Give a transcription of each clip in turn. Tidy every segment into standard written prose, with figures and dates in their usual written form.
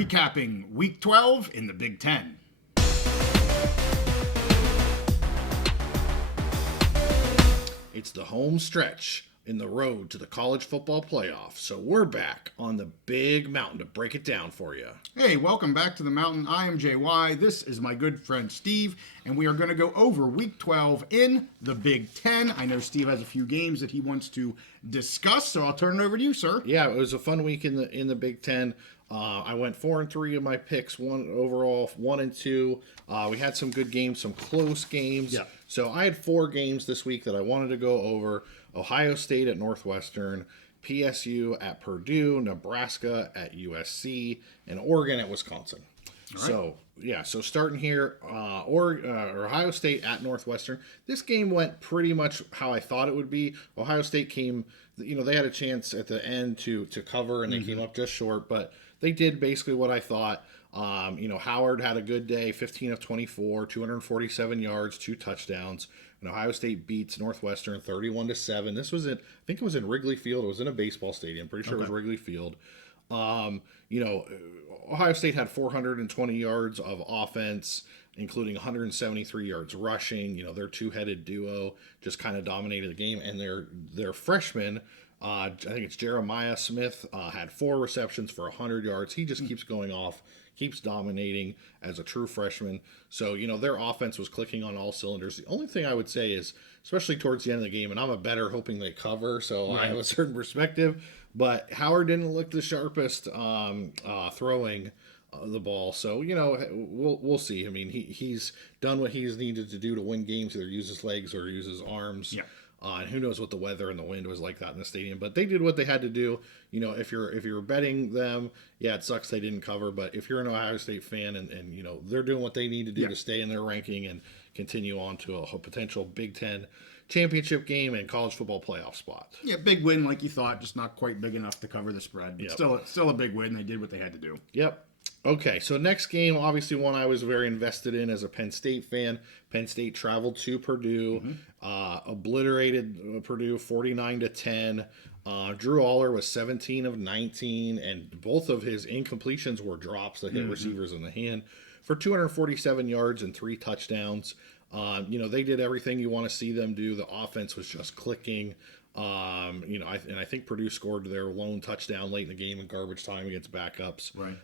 recapping Week 12 in the Big Ten. It's the home stretch in the road to the college football playoff, so we're back on the big mountain to break it down for you. Hey, welcome back to the mountain. I am JY. This is my good friend Steve, and we are going to go over Week 12 in the Big Ten. I know Steve has a few games that he wants to discuss, so I'll turn it over to you, sir. Yeah, it was a fun week in the Big Ten. I went 4-3 in my picks, one overall, 1-2. We had some good games, some close games. Yeah. So I had 4 games this week that I wanted to go over. Ohio State at Northwestern, PSU at Purdue, Nebraska at USC, and Oregon at Wisconsin. Right. So starting here, Ohio State at Northwestern. This game went pretty much how I thought it would be. Ohio State came, they had a chance at the end to cover, and they came up just short, but they did basically what I thought. Howard had a good day, 15 of 24, 247 yards, 2 touchdowns. And Ohio State beats Northwestern 31-7. This was I think it was in Wrigley Field. It was in a baseball stadium. Pretty sure it was Wrigley Field. Ohio State had 420 yards of offense, including 173 yards rushing. Their two-headed duo just kind of dominated the game. And their freshman, I think it's Jeremiah Smith, had 4 receptions for 100 yards. He just keeps going off, keeps dominating as a true freshman. So, their offense was clicking on all cylinders. The only thing I would say is, especially towards the end of the game, and I'm a better hoping they cover, so I have a certain perspective, but Howard didn't look the sharpest throwing the ball. So, we'll see. I mean, he's done what he's needed to do to win games, either use his legs or use his arms. Yeah. And who knows what the weather and the wind was like that in the stadium. But they did what they had to do. If you're betting them, yeah, it sucks they didn't cover. But if you're an Ohio State fan and they're doing what they need to do to stay in their ranking and continue on to a potential Big Ten championship game and college football playoff spot. Yeah, big win like you thought, just not quite big enough to cover the spread. But still a big win. They did what they had to do. Yep. Okay, so next game, obviously one I was very invested in as a Penn State fan. Penn State traveled to Purdue, obliterated Purdue 49-10. Drew Aller was 17 of 19, and both of his incompletions were drops that hit receivers in the hand for 247 yards and 3 touchdowns. They did everything you want to see them do. The offense was just clicking. I think Purdue scored their lone touchdown late in the game in garbage time against backups. Right.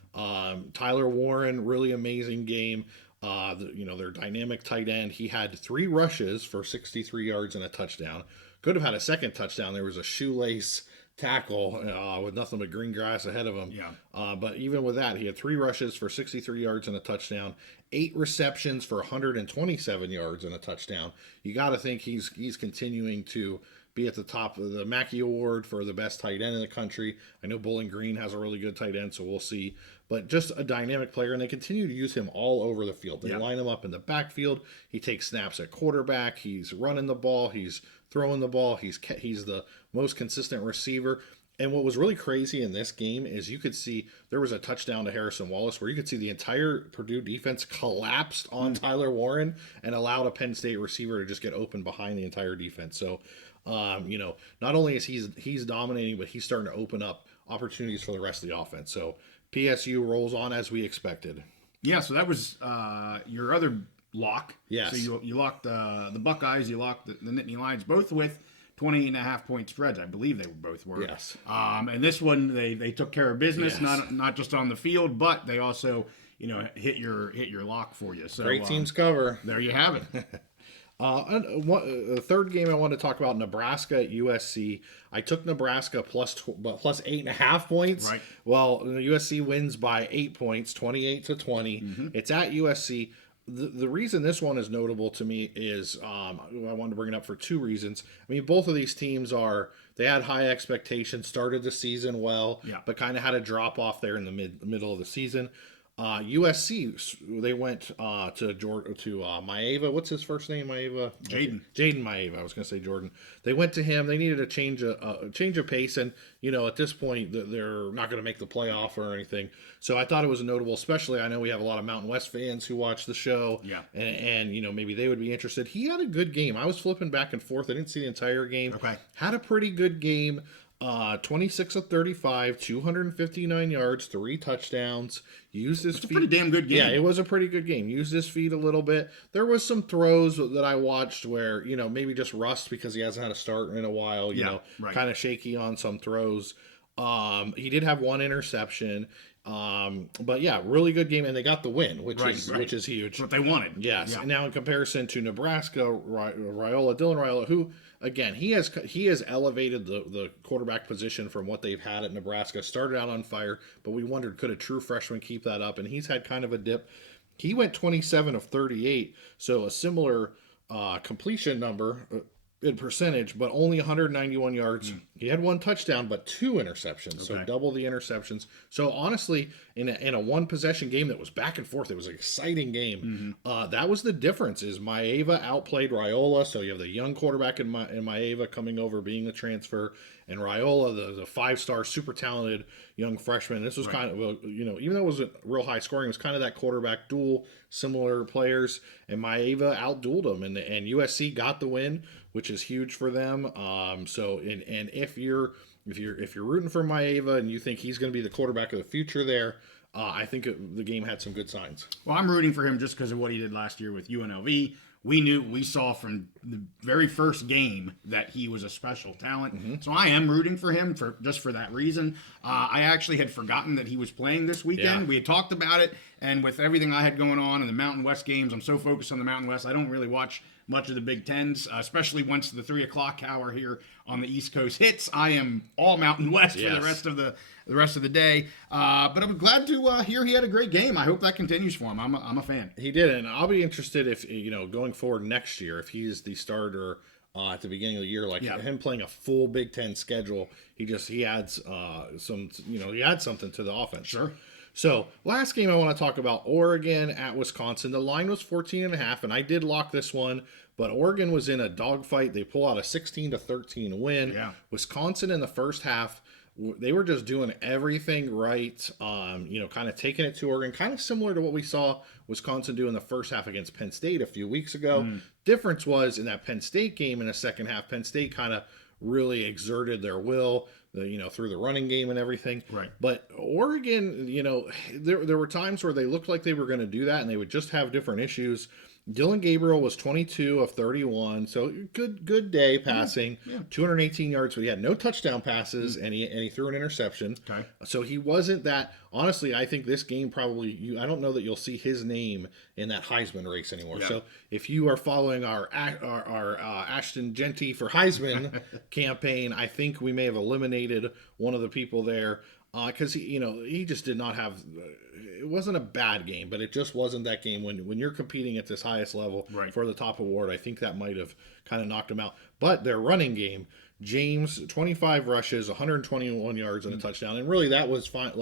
Tyler Warren, really amazing game. Their dynamic tight end. He had 3 rushes for 63 yards and a touchdown. Could have had a second touchdown. There was a shoelace tackle with nothing but green grass ahead of him. Yeah. But even with that, he had 3 rushes for 63 yards and a touchdown, 8 receptions for 127 yards and a touchdown. You got to think he's continuing to be at the top of the Mackey Award for the best tight end in the country. I know Bowling Green has a really good tight end, so we'll see. But just a dynamic player, and they continue to use him all over the field. They line him up in the backfield. He takes snaps at quarterback. He's running the ball. He's throwing the ball. He's the most consistent receiver. And what was really crazy in this game is you could see there was a touchdown to Harrison Wallace where you could see the entire Purdue defense collapsed on Tyler Warren and allowed a Penn State receiver to just get open behind the entire defense. So, not only is he's dominating, but he's starting to open up opportunities for the rest of the offense. So PSU rolls on as we expected. Yeah, so that was your other lock. Yes. So you locked the Buckeyes, you locked the Nittany Lions, both with 28.5 point spreads. I believe they both were. Yes. And this one they took care of business, not just on the field, but they also hit your lock for you. So great teams cover. There you have it. The third game I wanted to talk about, Nebraska at USC. I took Nebraska plus 8.5 points. Right. Well, USC wins by 8 points, 28-20. It's at USC. The reason this one is notable to me is I wanted to bring it up for 2 reasons. I mean, both of these teams they had high expectations, started the season well, but kind of had a drop off there in the middle of the season. USC, they went to Maeva. What's his first name? Maeva? Jaden Maeva. I was going to say Jordan. They went to him. They needed a change of pace, and at this point they're not going to make the playoff or anything. So I thought it was notable, especially I know we have a lot of Mountain West fans who watch the show. Yeah. And maybe they would be interested. He had a good game. I was flipping back and forth. I didn't see the entire game. Okay. Had a pretty good game. 26 of 35, 259 yards, 3 touchdowns. Used his feet. It's a pretty damn good game. Yeah, it was a pretty good game. Used his feet a little bit. There was some throws that I watched where, maybe just rust because he hasn't had a start in a while, right. kind of shaky on some throws. He did have 1 interception. But yeah, really good game, and they got the win, which is huge. That's what they wanted. Yes. Yeah. And now in comparison to Nebraska, Dylan Raiola, who again he has elevated the quarterback position from what they've had at Nebraska. Started out on fire, but we wondered, could a true freshman keep that up? And he's had kind of a dip. He went 27 of 38, so a similar completion number in percentage, but only 191 yards. He had 1 touchdown, but 2 interceptions, so double the interceptions. So honestly, in a 1 possession game that was back and forth, it was an exciting game. That was the difference. Is Maeva outplayed Raiola? So you have the young quarterback in Maeva coming over, being a transfer, and Raiola, the 5-star, super talented young freshman. This was kind of even though it wasn't real high scoring, it was kind of that quarterback duel, similar players, and Maeva outdueled them, and USC got the win, which is huge for them. So if you're rooting for Maeva and you think he's going to be the quarterback of the future there, I think the game had some good signs. Well, I'm rooting for him just because of what he did last year with UNLV. We saw from the very first game that he was a special talent. So I am rooting for him for that reason. I actually had forgotten that he was playing this weekend. Yeah. We had talked about it, and with everything I had going on in the Mountain West games, I'm so focused on the Mountain West, I don't really watch much of the Big Tens, especially once the 3 o'clock hour here on the East Coast hits. I am all Mountain West for the rest of the day. But I'm glad to hear he had a great game. I hope that continues for him. I'm a fan. He did, and I'll be interested if going forward next year, if he's the starter at the beginning of the year, him playing a full Big Ten schedule. He adds he adds something to the offense. Sure. So, last game I want to talk about, Oregon at Wisconsin. The line was 14.5, and I did lock this one, but Oregon was in a dogfight. They pull out a 16-13 win. Yeah. Wisconsin in the first half, they were just doing everything right, kind of taking it to Oregon, kind of similar to what we saw Wisconsin do in the first half against Penn State a few weeks ago. Difference was in that Penn State game in the second half, Penn State kind of really exerted their will, through the running game and everything. Right. But Oregon, there were times where they looked like they were going to do that, and they would just have different issues. Dylan Gabriel was 22 of 31, so good day passing, 218 yards, but he had no touchdown passes, and he threw an interception. Okay. So he wasn't that. Honestly, I think this game probably, I don't know that you'll see his name in that Heisman race anymore. Yeah. So if you are following our Ashton Genty for Heisman campaign, I think we may have eliminated one of the people there. Because he just did not have. It wasn't a bad game, but it just wasn't that game when you're competing at this highest level for the top award. I think that might have kind of knocked him out. But their running game, James, 25 rushes, 121 yards and a touchdown, and really that was fine.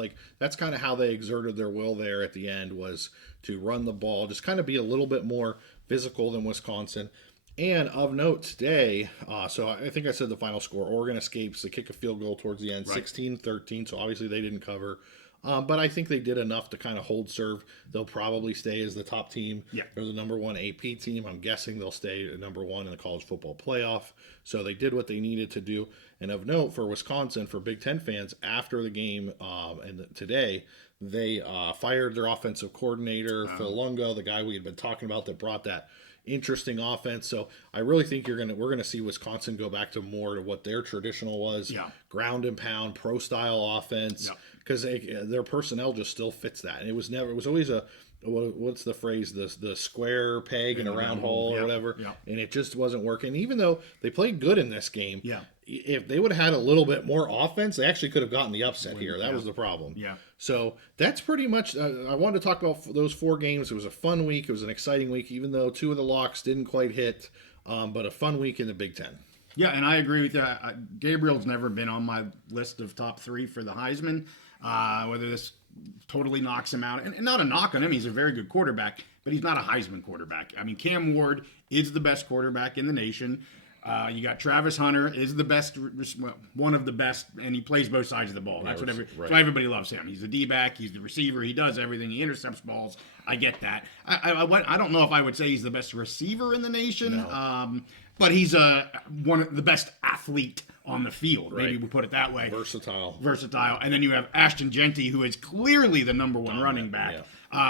That's kind of how they exerted their will there at the end, was to run the ball, just kind of be a little bit more physical than Wisconsin. And of note today, so I think I said the final score, Oregon escapes. They kick a field goal towards the end, 16-13, so obviously they didn't cover. But I think they did enough to kind of hold serve. They'll probably stay as the top team. Yeah. They're the number 1 AP team. I'm guessing they'll stay at number 1 in the college football playoff. So they did what they needed to do. And of note for Wisconsin, for Big Ten fans, after the game and today, they fired their offensive coordinator, Phil Longo, the guy we had been talking about that brought that interesting offense. So I really think we're gonna see Wisconsin go back to more to what their traditional was, ground and pound, pro style offense, because their personnel just still fits that. And it was always a, what's the phrase, the square peg in a round hole or whatever, and it just wasn't working. Even though they played good in this game, if they would have had a little bit more offense, they actually could have gotten the upset here. That was the problem. So that's pretty much, I wanted to talk about those 4 games. It was a fun week. It was an exciting week, even though 2 of the locks didn't quite hit, but a fun week in the Big Ten. Yeah, and I agree with you. Gabriel's never been on my list of top 3 for the Heisman. Whether this totally knocks him out, and not a knock on him, he's a very good quarterback, but he's not a Heisman quarterback. I mean, Cam Ward is the best quarterback in the nation. You got Travis Hunter is the best, one of the best, and he plays both sides of the ball. That's why everybody loves him. He's the D-back, he's the receiver, he does everything, he intercepts balls. I get that. I don't know if I would say he's the best receiver in the nation. No. but he's one of the best athlete on the field. Maybe Right. we put it that way. Versatile. And then you have Ashton Genty, who is clearly the number one running back,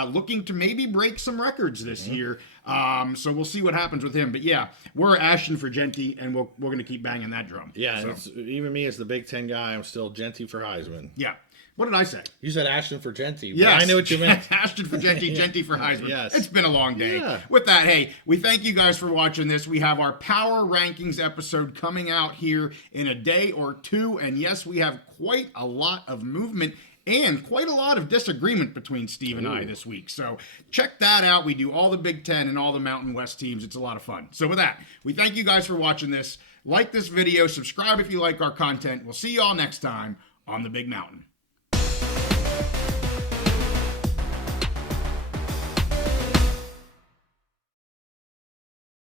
looking to maybe break some records this year. So we'll see what happens with him. But yeah, we're Ashton for Genty, and we're going to keep banging that drum. Yeah, So, it's, even me as the Big Ten guy, I'm still Genty for Heisman. yeah. What did I say? You said Ashton for Genty. Yes. I know what you meant. Ashton for Genty, Genty for Heisman. Yes. It's been a long day. Yeah. With that, hey, we thank you guys for watching this. We have our Power Rankings episode coming out here in a day or two. And yes, we have quite a lot of movement and quite a lot of disagreement between Steve and I this week. So check that out. We do all the Big Ten and all the Mountain West teams. It's a lot of fun. So with that, we thank you guys for watching this. Like this video. Subscribe if you like our content. We'll see you all next time on the Big Mountain.